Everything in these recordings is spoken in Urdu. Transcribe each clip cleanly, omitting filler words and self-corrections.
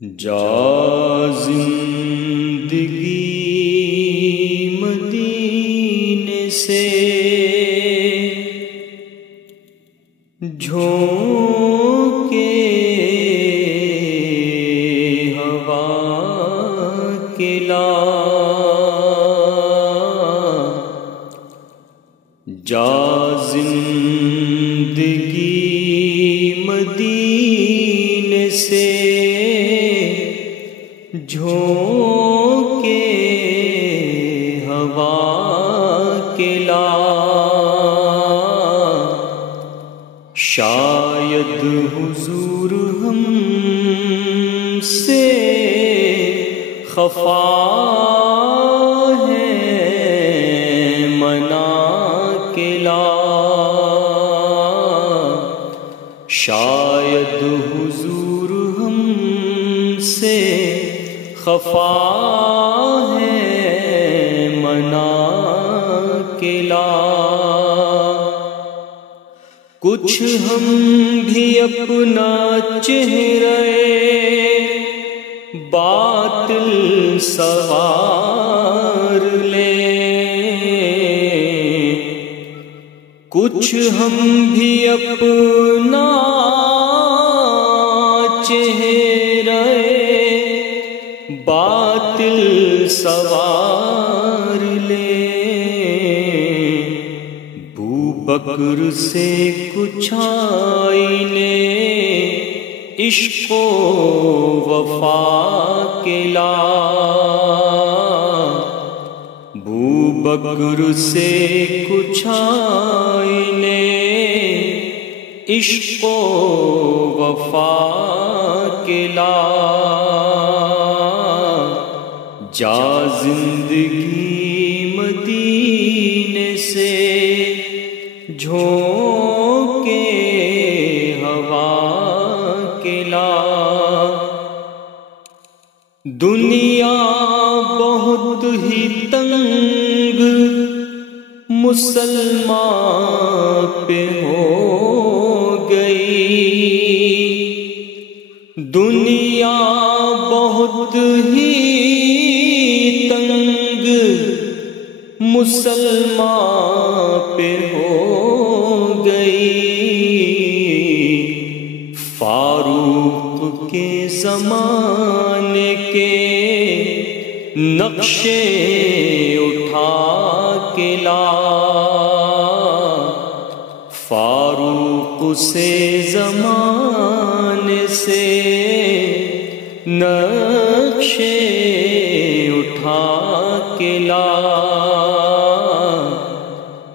جا زندگی مدینے سے جھونکے ہوا کے لا، جا زندگی مدینے سے جھونکے ہوا کے لا، شاید حضور ہم سے خفا ہے منا کے لا، شاید حضور ہم سے خفا ہے منا کے لا، کچھ ہم بھی اپنا چہرے باطل سوار لیں، کچھ ہم بھی اپنا چہرے باطل سوار لیں، بکر سے کچھ آئینے عشق و وفا کے لا، بکر سے کچھ آئینے عشق و وفا کے لا، جا زندگی مدینے سے جھونکے ہوا کے لا، دنیا بہت ہی تنگ مسلمان پہ ہو گئی، دنیا بہت ہی تنگ مسلمان پہ ہو گئی، فاروق کے زمانے کے نقشے اٹھا کے لا، فاروق سے زمانے سے نقشے اٹھا کے لا،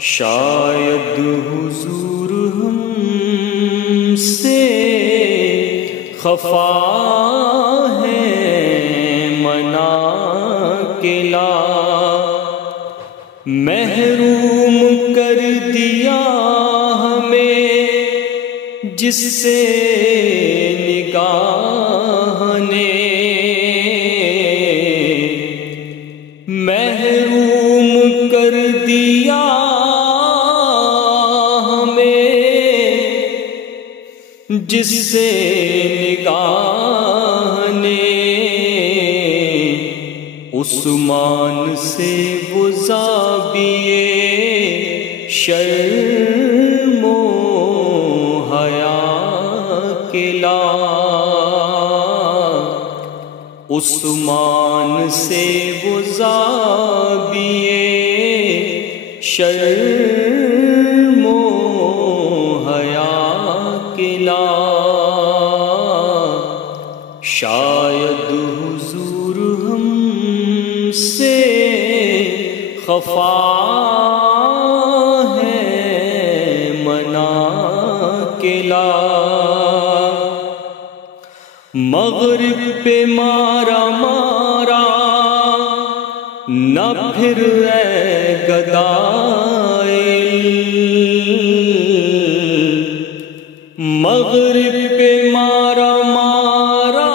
شاید حضور ہم سے خفا ہے منا کے لا، محروم کر دیا ہمیں جس سے نگاہ نے، محروم کر دیا ہمیں جس سے نگاہ نے، عثمان سے وہ زاویے شرم و حیا کے لا، عثمان سے وہ زاویے شرم و حیا کے لا، شاید حضور ہم سے خفا ہے منا کے لا، مغرب پہ مارا مارا نہ پھر اے گدائل، مغرب پہ مارا مارا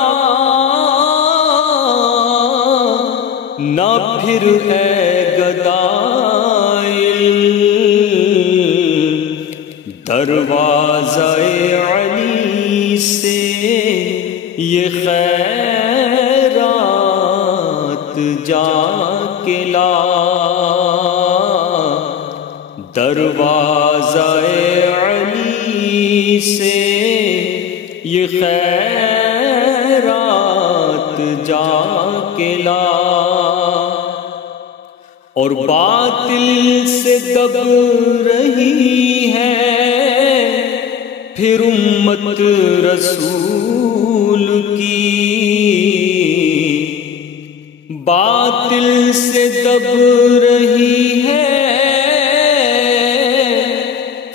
نہ پھر اے گدائل، دروازہ علی سے یہ خیرات جا کے لا، دروازہ علی سے یہ خیرات جا کے لا، اور باطل سے دب رہی ہے پھر امت رسول کی، باطل سے دب رہی ہے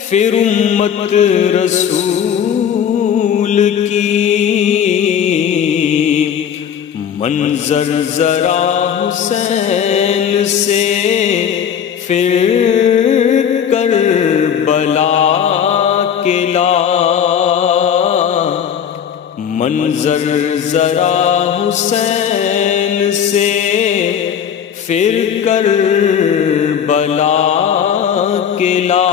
پھر امت رسول کی، منظر ذرا حسین سے پھر کربلا کے لا، منظر ذرا حسین سے پھر کربلا کے لا،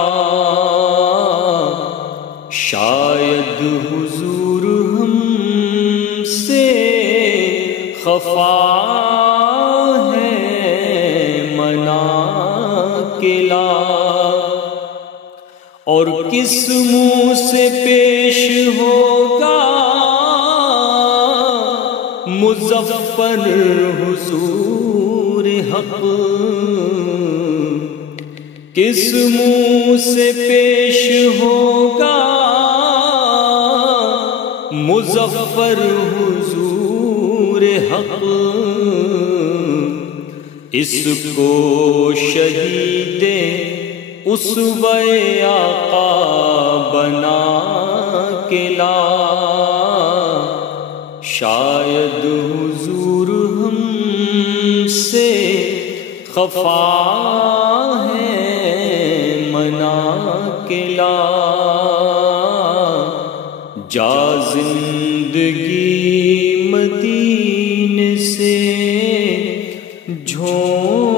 شاید حضور ہم سے خفا ہے منا کے لا، اور کس منہ سے پیش ہوگا مظفر حضور حق، کس منہ سے پیش ہوگا مظفر حضور حق، اس کو شہید اسوہ آقا بنا کے لا، شاید حضور ہم سے خفا ہے منا کے لا، جا زندگی مدینے سے جھونک